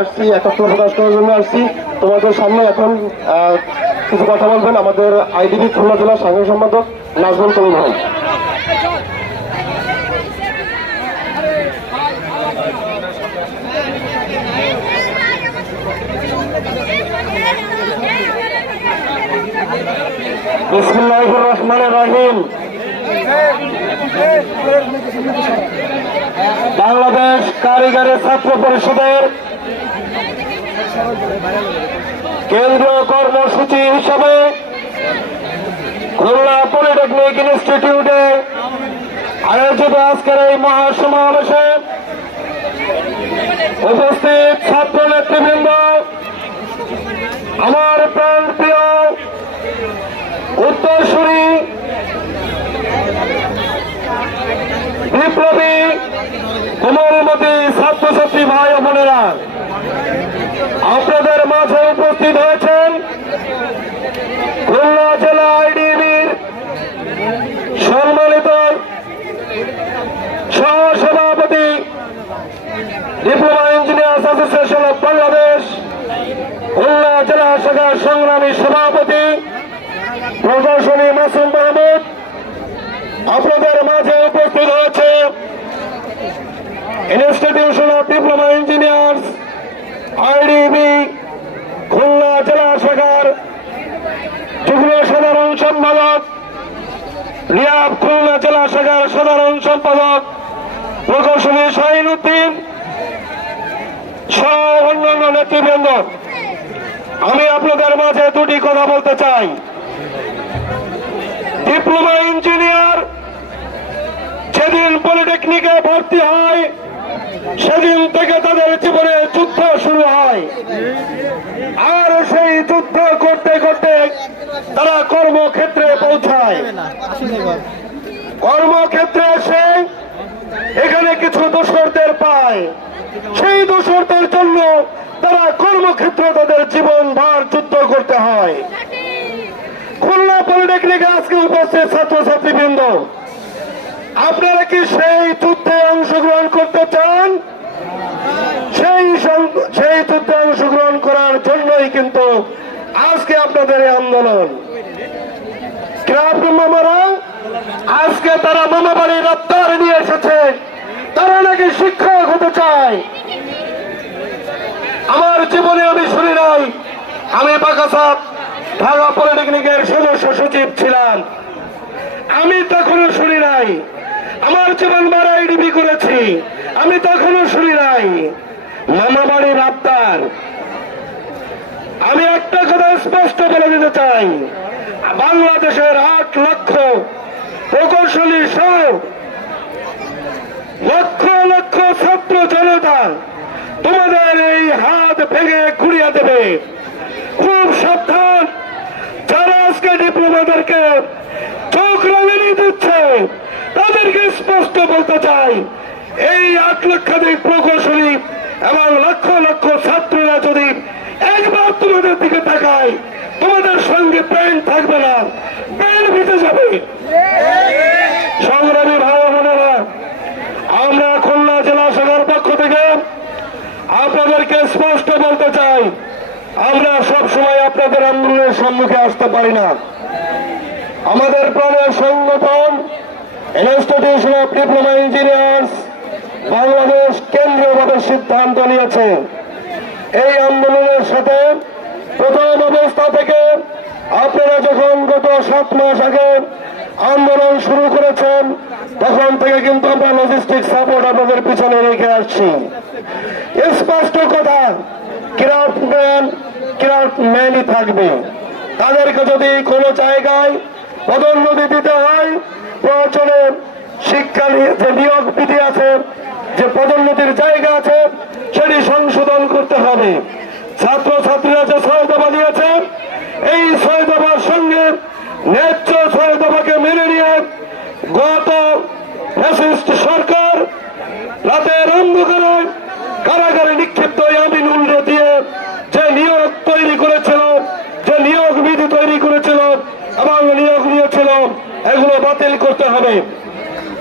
আসছি প্রকাশ করার জন্য আসছি। তোমাদের সামনে এখন কিছু কথা বলবেন আমাদের আইডিবি খুলনা জেলার সাংবাদিক সম্পাদক নাজমুল করিম ভাই। বাংলাদেশ কারিগরি ছাত্র পরিষদের কেন্দ্রীয় কর্মসূচি হিসাবে খুলনা পলিটেকনিক ইনস্টিটিউটে আয়োজিত আজকের এই মহাসমাবেশে উপস্থিত ছাত্র নেতৃবৃন্দ আমার প্রাণ প্রিয় উত্তরসূরি বিপ্লবী কোমলমতি ছাত্রছাত্রী ভাই ও বোনেরা। আপনাদের মাঝে উপস্থিত হয়েছেন খুলনা জেলা আইডিবির সম্মানিত সহসভাপতি, diploma engineers association of Bangladesh, Khulna জেলা শাখার সংগ্রামী সভাপতি প্রদর্শনী মাসুম মাহমুদ, আপনাদের মাঝে উপস্থিত হয়েছে institution of diploma engineers IDB, Khulna জেলা শাখার যুগ্ম সাধারণ সম্পাদক রিয়াব খুলনা জেলা শাখার সাধারণ সম্পাদক প্রকৌশলী শাহিন উদ্দিন সহ অন্যান্য নেতৃবৃন্দ। আমি আপনাদের মাঝে দুটি কথা বলতে চাই। ডিপ্লোমা ইঞ্জিনিয়ার যেদিন পলিটেকনিকে ভর্তি হয় সেদিন থেকে তাদের জীবনে যুদ্ধ শুরু হয়। আর সেই যুদ্ধ করতে করতে তারা কর্মক্ষেত্রে পৌঁছায়। কর্মক্ষেত্রে এসে এখানে কিছু দোষরদের পায়। সেই দোষরদের জন্য তারা কর্মক্ষেত্রে তাদের জীবন ভার যুদ্ধ করতে হয়। খুলনা পলিটেকনিকে আজকে উপস্থিত ছাত্রছাত্রীবৃন্দ, আপনারা কি সেই যুদ্ধে অংশগ্রহণ করতে চান সেই সং- সেই যুদ্ধে অংশগ্রহণ করার জন্যই কিন্তু আজকে আপনাদের এই আন্দোলন। মামারা? আজকে তারা মামা বাড়ির রপ্তার নিয়ে এসেছে। তারা নাকি শিক্ষক হতে চায়। আমার জীবনে আমি শুনি নাই। আমি বাকাসাপ ঢাকা পলিটেকনিকের সদস্য সচিব ছিলাম। আমি তখনও শুনি নাই। আমার জীবন বাড়াই ডিবি করেছি। আমি তখনও শুনি নাই। মামা বাড়ির আবতার আমি একটা কথা স্পষ্ট বলে দিতে চাই। বাংলাদেশের আট লক্ষ প্রকৌশলী সহ লক্ষ লক্ষ ছাত্র জনতা তোমাদের এই হাত ভেঙে ঘুরিয়ে দেবে। খুব সাবধান। যারা আজকে ডিপ্লোমাদেরকে চোখ রাঙানি দিচ্ছে, তাদেরকে স্পষ্ট বলতে চাই, এই আট লক্ষাধিক প্রকৌশলী এবং লক্ষ লক্ষ ছাত্ররা যদি একবার তোমাদের দিকে তাকায় তোমাদের সঙ্গে প্যান্ট থাকবে না। প্যান্ট ভিজে যাবে। সংগ্রামী ভাই বোনেরা, আমরা খুলনা জেলা শাখার পক্ষ থেকে আপনাদেরকে স্পষ্ট বলতে চাই, আমরা সব সময় আপনাদের আন্দোলনের সম্মুখে আসতে পারি না। আমাদের প্রাণের সংগঠন institution of diploma engineers Bangladesh কেন্দ্রীয়ভাবে সিদ্ধান্ত নিয়েছে। এই আন্দোলনের সাথে প্রথম অবস্থা থেকে আপনারা যখন গত সাত মাস আগে আন্দোলন শুরু করেছেন, তখন থেকে কিন্তু আমরা লজিস্টিক সাপোর্ট আপনাদের পিছনে রেখে আসছি। স্পষ্ট কথা ক্রাফটম্যান ক্রাফটম্যানই থাকবে। তাদেরকে যদি কোনো জায়গায় পদোন্নতি দিতে হয়, প্রয়োজনে শিক্ষা নিয়োগ বিধি আছে, যে পদোন্নতির জায়গা আছে, সেটি Amém.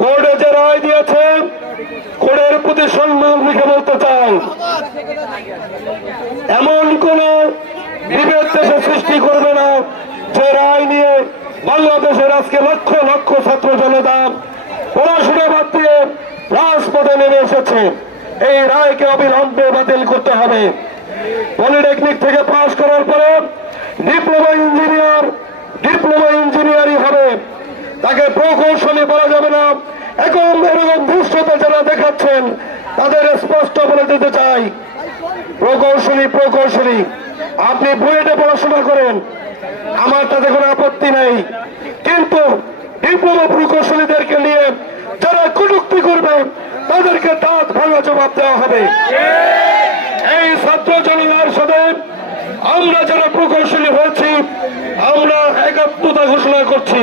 কোর্টে যে রায় দিয়েছে, কোর্টের প্রতি সম্মান রেখে বলতে চাই, এমন কোন বিভেদ দেশে সৃষ্টি করবে না, যে রায় নিয়ে বাংলাদেশের আজকে লক্ষ লক্ষ ছাত্র জনতা পড়াশোনা বাদ দিয়ে রাজপথে নেমে এসেছে। এই রায়কে অবিলম্বে বাতিল করতে হবে। পলিটেকনিক থেকে পাশ করার পরে ডিপ্লোমা ইঞ্জিনিয়ার ডিপ্লোমা ইঞ্জিনিয়ারই হবে তাকে প্রকৌশলী বলা যাবে না। এখন এরকম দুষ্টতা যারা দেখাচ্ছেন তাদের স্পষ্ট বলে দিতে চাই। প্রকৌশলী প্রকৌশলী আপনি বুয়েটে পড়াশোনা করেন আমার তাতে কোনো আপত্তি নেই। কিন্তু ডিপ্লোমা প্রকৌশলীদেরকে নিয়ে যারা কটুক্তি করবে তাদেরকে দাঁত ভাঙা জবাব দেওয়া হবে। এই ছাত্র জনতার সাথে আমরা যারা প্রকৌশলী হয়েছি, আমরা একাত্মতা ঘোষণা করছি।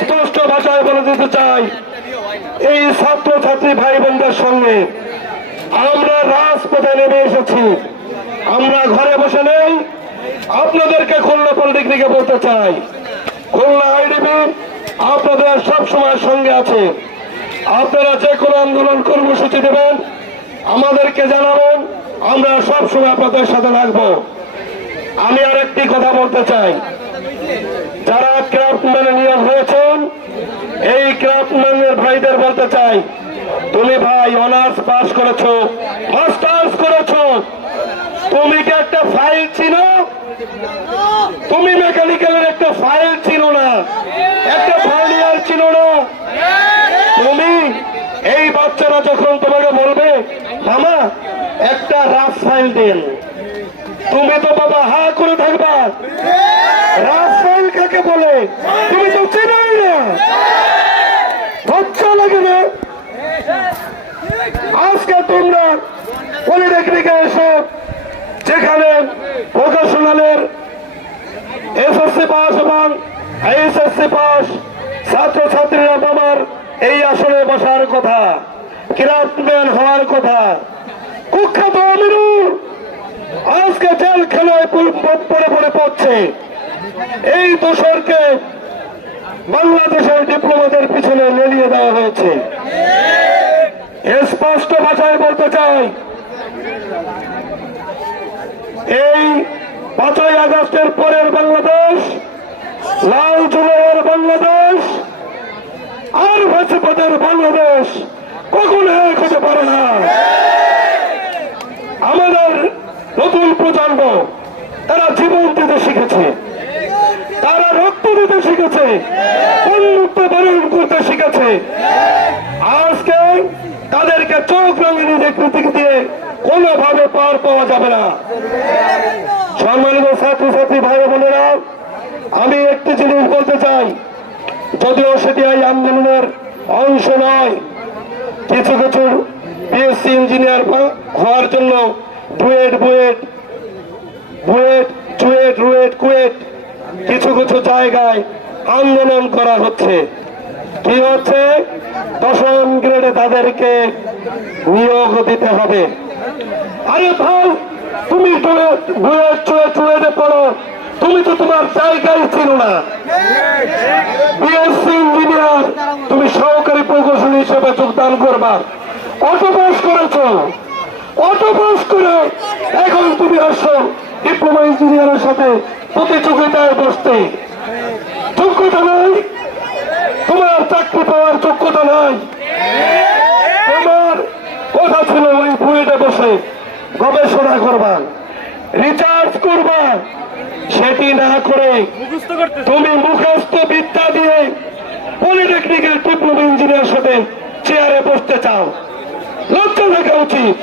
স্পষ্ট ভাষায় বলে দিতে চাই, এই ছাত্র ছাত্রী ভাই বোনদের সঙ্গে আমরা রাজপথে নেমে এসেছি। আমরা ঘরে বসে নেই। আপনাদেরকে খুলনা পলিটেকনিকে বলতে চাই। খুলনা আইডিবি আপনাদের সব সময় সঙ্গে আছে। আপনারা যে কোনো আন্দোলন কর্মসূচি দেবেন, আমাদেরকে জানাবেন। আমরা সব সময় আপনাদের সাথে থাকব আমি আর একটি কথা বলতে চাই। যারা ক্রাফটম্যানে নিয়োগ হয়েছেন এই ক্রাফটম্যানের ভাইদের বলতে চাই, তুমি ভাই অনার্স পাস করেছ মাস্টার্স করেছ, তুমি কি একটা ফাইল চিনো? তুমি মেকানিক্যালের একটা ফাইল চিনো না? একটা ভার্নিয়ার চিনো না? তুমি এই বাচ্চারা যখন তোমাকে বলবে মামা একটা রাফ ফাইল দেন তুমি তো বাবা হা করে থাকবা। রাফ কাকে বলে? তুমি তো চেনাই না। লজ্জা লাগে না? আজকে তোমরা পলিটেকনিকে এসে, যেখানে ভোকেশনালের এসএসসি পাস এবং এইচএসসি পাস ছাত্রছাত্রীরা বাবার এই আসনে বসার কথা ক্রাফটম্যান হওয়ার কথা। কুখ্যাত আমিরুল আজকে জেল খেলায় পড়ে পড়ে পড়ছে। এই দোষরকে বাংলাদেশের ডিপ্লোমাদের পিছনে লেলিয়ে দেওয়া হয়েছে। স্পষ্ট ভাষায় বলতে চাই, এই পাঁচই আগস্টের পরের বাংলাদেশ, লাল জুলাইয়ের বাংলাদেশ, আর ভাজপাতের বাংলাদেশ কখনো এক হতে পারে না। আমাদের নতুন প্রজন্ম, তারা জীবন দিতে শিখেছে। তারা রক্ত দিতে শিখেছে। উন্মুক্ত বরণ করতে শিখেছে। আজকে তাদেরকে চোখ রঙিনী দেখতে দিয়ে কোনোভাবে পার পাওয়া যাবে না। সম্মানিত ছাত্রছাত্রী ভাই বোনেরা, আমি একটি জিনিস বলতে চাই। যদিও সেটি এই আন্দোলনের অংশ নয়, কিছু কিছু বিএসসি ইঞ্জিনিয়ার হওয়ার জন্য ডুয়েট বুয়েট। বুয়েট, চুয়েট, রুয়েট, কুয়েট। কিছু কিছু জায়গায় আন্দোলন করা হচ্ছে। কি হচ্ছে? দশম গ্রেডে তাদেরকে নিয়োগ দিতে হবে। আরে ভাই, তুমি বুয়েট বুয়েট, চুয়েট, রুয়েটে পড়ো। তুমি তো তোমার জায়গায় ছিল না। বিএসসি ইঞ্জিনিয়ার, তুমি সহকারী প্রকৌশলী হিসেবে যোগদান করবা। অটো পাস করেছ? অটো পাস করে এখন তুমি আসছো ডিপ্লোমা ইঞ্জিনিয়ারের সাথে প্রতিযোগিতায় বসতে। যোগ্যতা নাই তোমার চাকরি পাওয়ার যোগ্যতা নাই। তোমার কথা ছিল ওই বুয়েটে বসে গবেষণা করবা রিচার্জ করবা। সেটি না করে তুমি মুখস্থ বিদ্যা দিয়ে পলিটেকনিক্যাল ডিপ্লোমা ইঞ্জিনিয়ার সাথে চেয়ারে বসতে চাও। লজ্জা থাকা উচিত।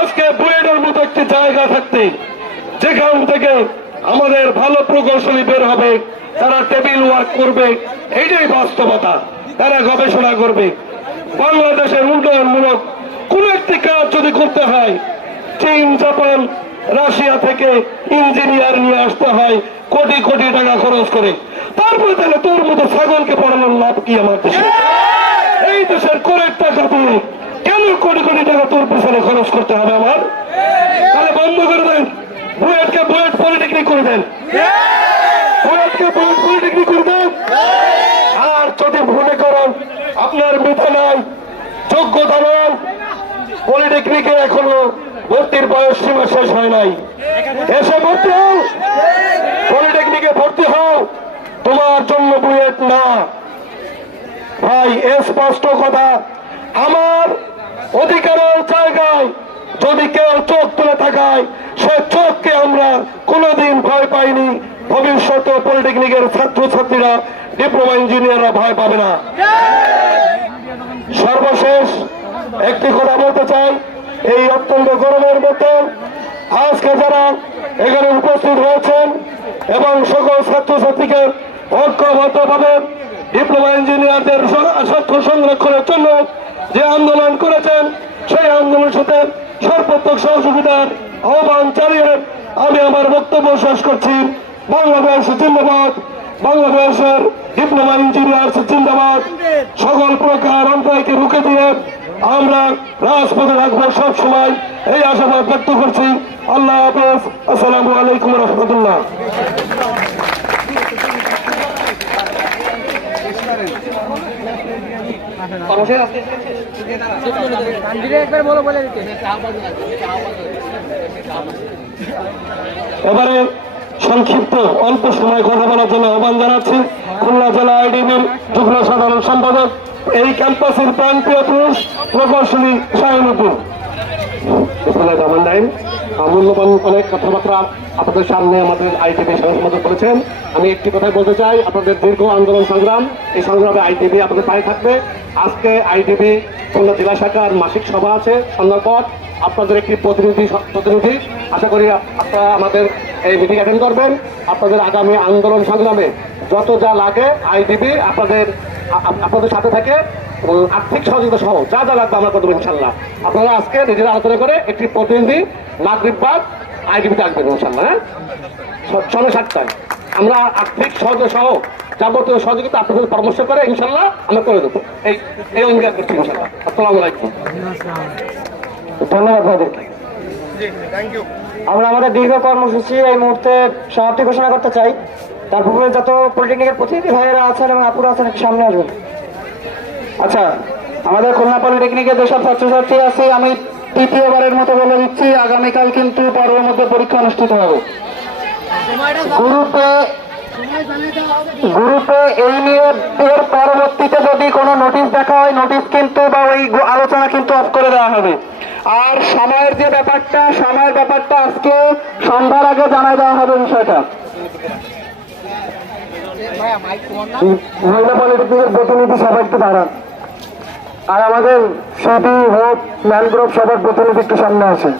আজকে বুয়েটের মতো একটি জায়গা থাকতে, যেখান থেকে আমাদের ভালো প্রকৌশলী বের হবে, তারা টেবিল ওয়ার্ক করবে, এইটাই বাস্তবতা। তারা গবেষণা করবে। বাংলাদেশের উন্নয়নমূলক কোন একটি কাজ যদি করতে হয় চীন জাপান রাশিয়া থেকে ইঞ্জিনিয়ার নিয়ে আসতে হয়, কোটি কোটি টাকা খরচ করে। তারপরে তাহলে তোর মতো ছাগলকে পড়ানোর লাভ কি আমার দেশে? এই দেশের করের টাকা দিয়ে কেন কোটি কোটি টাকা তোর পেছনে খরচ করতে হবে আমার? তাহলে বন্ধ করে দেন। বুয়েটকে বুয়েট পলিটেকনিক করে দেন। বুয়েটকে বুয়েট পলিটেকনিক করে দেন। আর যদি মনে করেন আপনার মেধা নাই যোগ্যতা নাই পলিটেকনিকে এখনও ভর্তির বয়স সীমা শেষ হয় নাই। এসে ভর্তি হও। পলিটেকনিকে ভর্তি হও। তোমার জন্য বুয়েট না। ভাই স্পষ্ট কথা। আমার অধিকারের জায়গায় যদি কেউ চোখ তুলে থাকায় সে চোখকে আমরা কোনোদিন ভয় পাইনি। ভবিষ্যতে পলিটেকনিকের ছাত্রছাত্রীরা, ডিপ্লোমা ইঞ্জিনিয়াররা ভয় পাবে না। সর্বশেষ একটি কথা বলতে চাই, এই অত্যন্ত গরমের মধ্যে আজকে যারা এখানে উপস্থিত হয়েছেন এবং সকল ছাত্রছাত্রীকে ঐক্যবদ্ধভাবে ডিপ্লোমা ইঞ্জিনিয়ারদের স্বার্থ সংরক্ষণের জন্য যে আন্দোলন করেছেন, সেই আন্দোলনের সাথে সর্বাত্মক সহযোগিতার আহ্বান চালিয়ে আমি আমার বক্তব্য শেষ করছি। বাংলাদেশ জিন্দাবাদ। বাংলাদেশের ডিপ্লোমা ইঞ্জিনিয়ার জিন্দাবাদ। সকল প্রকার অন্যায়কে রুখে দিয়ে আমরা রাজপথে রাখব সব সময় এই আশাবাদ ব্যক্ত করছি। আল্লাহ হাফেজ। আসসালামু আলাইকুম রহমতুল্লাহ গান্ধীরে একবার বলো বলে দিতে এবারে সংক্ষিপ্ত অল্প সময় কথা বলার জন্য আহ্বান জানাচ্ছি খুলনা জেলা আইডিবির যুগ্ম সাধারণ সম্পাদক এই ক্যাম্পাসের প্রান্তীয় পুরুষ প্রকৌশলী শাহিনুদ্দিন। মূল্যবান অনেক কথাবার্তা আপনাদের সামনে আমাদের আইটিভি সংসদ করেছেন আমি একটি কথাই বলতে চাই, আপনাদের দীর্ঘ আন্দোলন সংগ্রাম, এই সংগ্রামে আইটিভি আপনাদের পায়ে থাকবে। আজকে আইটিভি খুলনা জেলা শাখার মাসিক সভা আছে, সন্ধ্যার পর আপনাদের একটি প্রতিনিধি প্রতিনিধি, আশা করি আপনারা আমাদের এই মিটিং অ্যাটেন্ড করবেন। আপনাদের আগামী আন্দোলন সংগ্রামে যত যা লাগে, আইটিভি আপনাদের আপনাদের সাথে থাকে এবং আর্থিক সহযোগিতা সহ যা যা লাগবে আমরা করব ইনশাল্লাহ। আপনারা আজকে নিজেরা আলোচনা করে একটি প্রতিনিধি নাগরিক বাদ আইটিভিতে আসবেন ইনশাল্লাহ হ্যাঁ? সন্ধ্যা সাতটায়। আমরা আর্থিক সহযোগিতা সহ যাবতীয় সহযোগিতা আপনাদের পরামর্শ করে ইনশাল্লাহ আমরা করে দেবো। এই এই অঙ্গীকার করছি ইনশাল্লাহ। আসসালামু আলাইকুম। ধন্যবাদ ভাইদেরকে। আমরা আমাদের দীর্ঘ কর্মসূচি এই মুহূর্তে সমাপ্তি ঘোষণা করতে চাই। তারপরে যত পলিটেকনিকের প্রতিনিধি ভাইয়েরা আছেন এবং আপুরা আছেন সামনে আসবেন আচ্ছা আমাদের খুলনা পলিটেকনিকের যেসব ছাত্রছাত্রী আছে আমি তৃতীয়বারের মতো বলে দিচ্ছি আগামীকাল কিন্তু পর্বের মধ্যে পরীক্ষা অনুষ্ঠিত হবে। গ্রুপে গ্রুপে এই নিয়ে এর পরবর্তীতে যদি কোনো নোটিশ দেখা হয় নোটিশ কিন্তু বা ওই আলোচনা কিন্তু অফ করে দেওয়া হবে। আর সময়ের যে ব্যাপারটা সময়ের ব্যাপারটা আজকে সন্ধ্যার আগে জানাই দেওয়া হবে বিষয়টা। মহিলা পলিটেকনিকের প্রতিনিধি সবাই একটু দাঁড়ান। আর আমাদের সিপি হোপ ম্যানগ্রোভ সবার প্রতিনিধি একটু সামনে আছে।